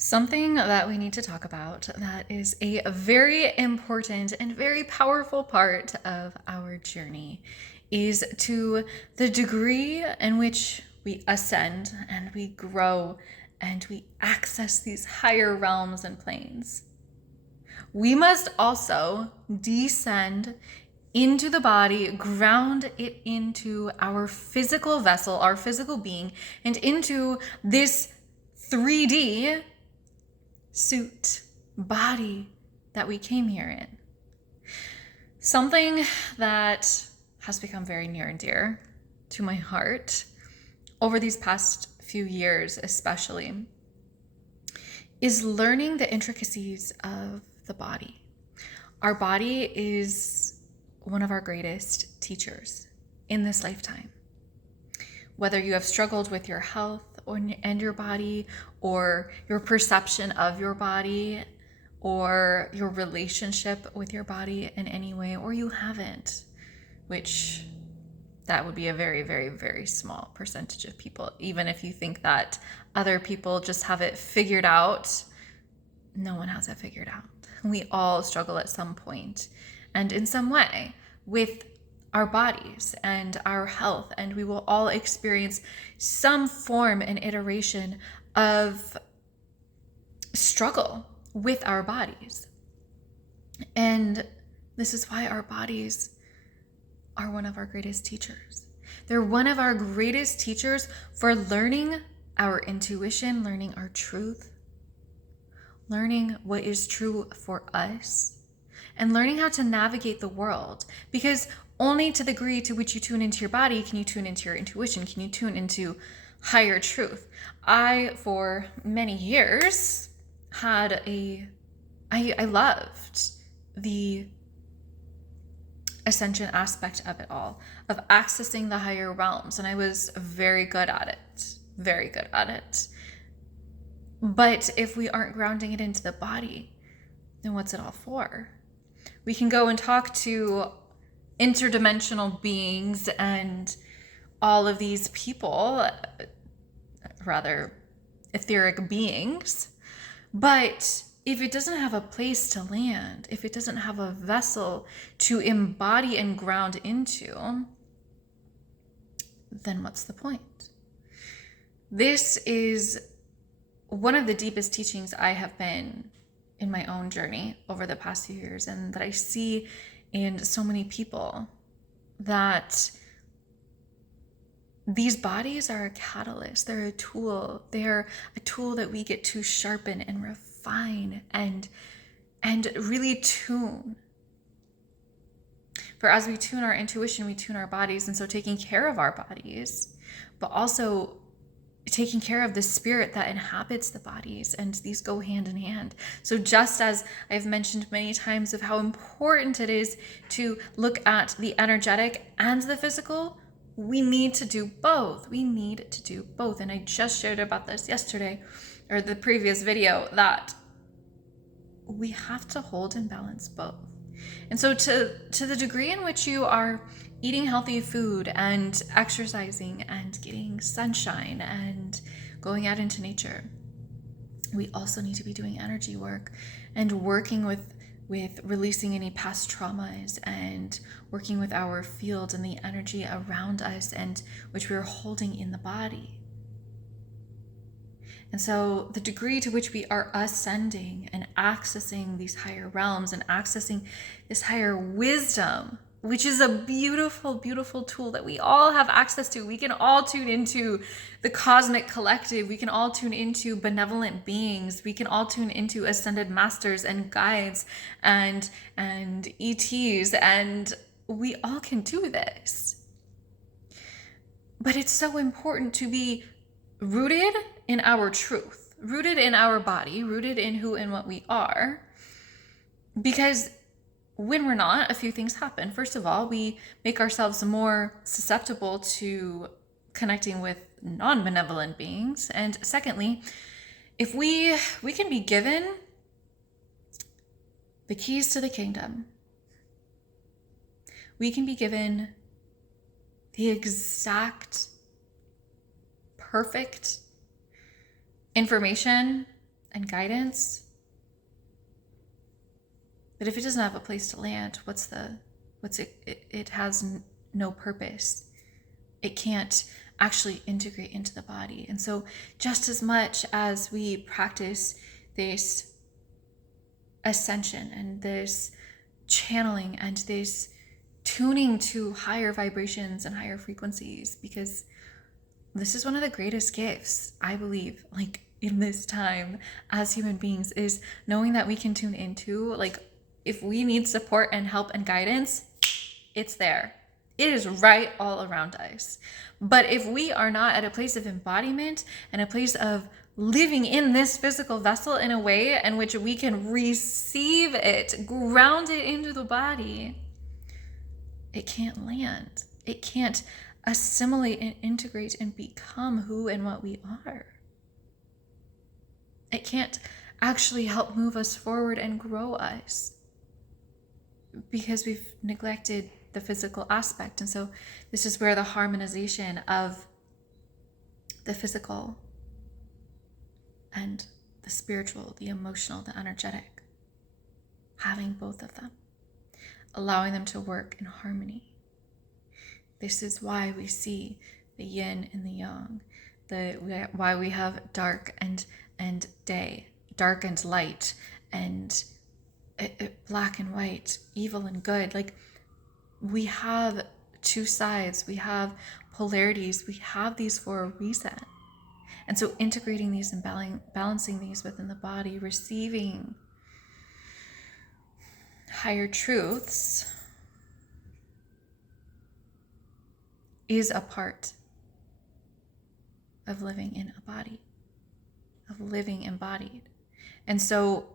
Something that we need to talk about that is a very important and very powerful part of our journey is to the degree in which we ascend and we grow and we access these higher realms and planes. We must also descend into the body, ground it into our physical vessel, our physical being, and into this 3D suit, body that we came here in. Something that has become very near and dear to my heart over these past few years, especially, is learning the intricacies of the body. Our body is one of our greatest teachers in this lifetime. Whether you have struggled with your health and your body, or your perception of your body, or your relationship with your body in any way, or you haven't, which that would be a very, very, very small percentage of people. Even if you think that other people just have it figured out, no one has it figured out. We all struggle at some point and in some way with our bodies and our health, and we will all experience some form and iteration of struggle with our bodies. And this is why our bodies are one of our greatest teachers. They're one of our greatest teachers for learning our intuition, learning our truth, learning what is true for us, and learning how to navigate the world. Because only to the degree to which you tune into your body can you tune into your intuition, can you tune into higher truth. I, for many years, I loved the Ascension aspect of it all, of accessing the higher realms, and I was very good at it. But if we aren't grounding it into the body, then what's it all for? We can go and talk to interdimensional beings and all of these people, rather etheric beings, but if it doesn't have a place to land, if it doesn't have a vessel to embody and ground into, then what's the point? This is one of the deepest teachings I have been in my own journey over the past few years, and that I see in so many people, that these bodies are a catalyst. They're a tool. They're a tool that we get to sharpen and refine and really tune. For as we tune our intuition, we tune our bodies. And so taking care of our bodies, but also taking care of the spirit that inhabits the bodies, and these go hand in hand. So just as I've mentioned many times of how important it is to look at the energetic and the physical, we need to do both. And I just shared about this yesterday, or the previous video, that we have to hold and balance both. And so to the degree in which you are eating healthy food and exercising and getting sunshine and going out into nature, we also need to be doing energy work and working with releasing any past traumas and working with our field and the energy around us, and which we're holding in the body. And so the degree to which we are ascending and accessing these higher realms and accessing this higher wisdom, which is a beautiful, beautiful tool that we all have access to. We can all tune into the cosmic collective. We can all tune into benevolent beings. We can all tune into ascended masters and guides and ETs, and we all can do this. But it's so important to be rooted in our truth, rooted in our body, rooted in who and what we are. Because when we're not, a few things happen. First of all, we make ourselves more susceptible to connecting with non-benevolent beings. And secondly, if we can be given the keys to the kingdom, we can be given the exact perfect information and guidance. But if it doesn't have a place to land, it has no purpose. It can't actually integrate into the body. And so just as much as we practice this ascension and this channeling and this tuning to higher vibrations and higher frequencies, because this is one of the greatest gifts, I believe, like in this time as human beings, is knowing that we can tune into, like, if we need support and help and guidance, it's there. It is right all around us. But if we are not at a place of embodiment and a place of living in this physical vessel in a way in which we can receive it, ground it into the body, it can't land. It can't assimilate and integrate and become who and what we are. It can't actually help move us forward and grow us because we've neglected the physical aspect. And so this is where the harmonization of the physical and the spiritual, the emotional, the energetic, having both of them, allowing them to work in harmony. This is why we see the yin and the yang, why we have dark and day, dark and light, and black and white, evil and good. Like, we have two sides, we have polarities, we have these for a reason. And so integrating these and balancing these within the body, receiving higher truths, is a part of living in a body, of living embodied. And so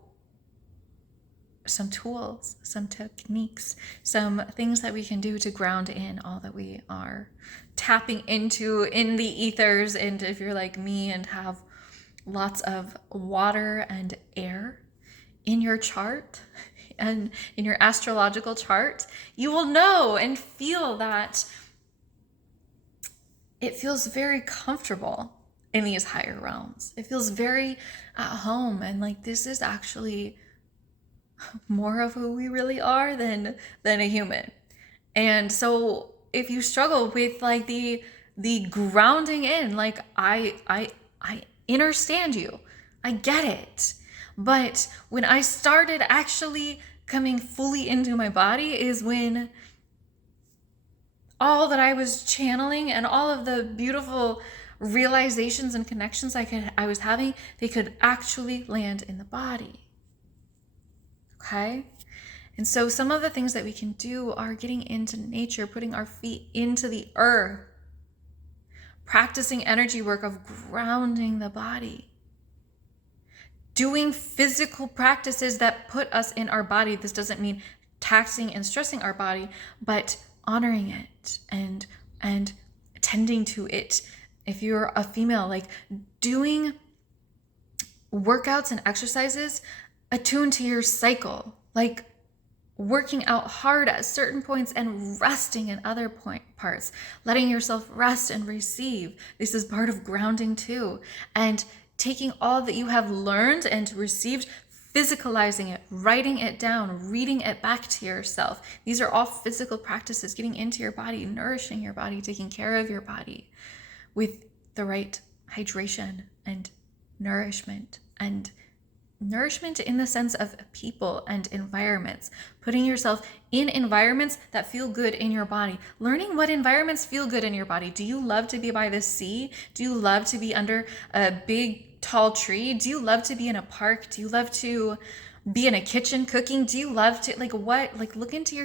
some tools, some techniques, some things that we can do to ground in all that we are tapping into in the ethers. And if you're like me and have lots of water and air in your chart and in your astrological chart, you will know and feel that it feels very comfortable in these higher realms. It feels very at home, and like this is actually more of who we really are than a human. And so if you struggle with like the grounding in, like I understand you, I get it. But when I started actually coming fully into my body is when all that I was channeling and all of the beautiful realizations and connections I was having, they could actually land in the body. Okay? And so some of the things that we can do are getting into nature, putting our feet into the earth, practicing energy work of grounding the body, doing physical practices that put us in our body. This doesn't mean taxing and stressing our body, but honoring it and tending to it. If you're a female, like doing workouts and exercises attuned to your cycle, like working out hard at certain points and resting in other parts, letting yourself rest and receive. This is part of grounding too. And taking all that you have learned and received, physicalizing it, writing it down, reading it back to yourself. These are all physical practices, getting into your body, nourishing your body, taking care of your body with the right hydration and nourishment in the sense of people and environments, putting yourself in environments that feel good in your body, learning what environments feel good in your body. Do you love to be by the sea? Do you love to be under a big tall tree? Do you love to be in a park? Do you love to be in a kitchen cooking? Do you love to look into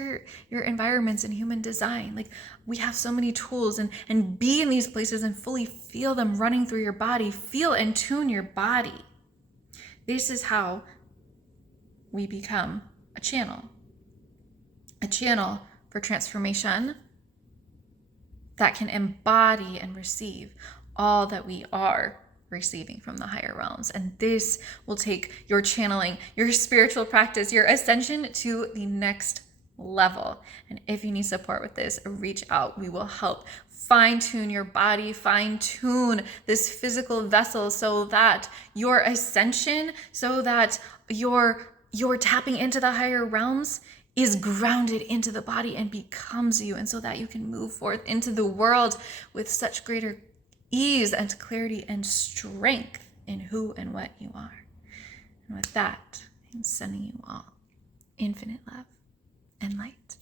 your environments and human design? Like, we have so many tools, and be in these places and fully feel them running through your body. Feel and tune your body. This is how we become a channel for transformation that can embody and receive all that we are receiving from the higher realms. And this will take your channeling, your spiritual practice, your ascension to the next level. And if you need support with this, reach out. We will help fine-tune your body, fine-tune this physical vessel so that your ascension, so that your tapping into the higher realms is grounded into the body and becomes you, and so that you can move forth into the world with such greater ease and clarity and strength in who and what you are. And with that, I'm sending you all infinite love and light.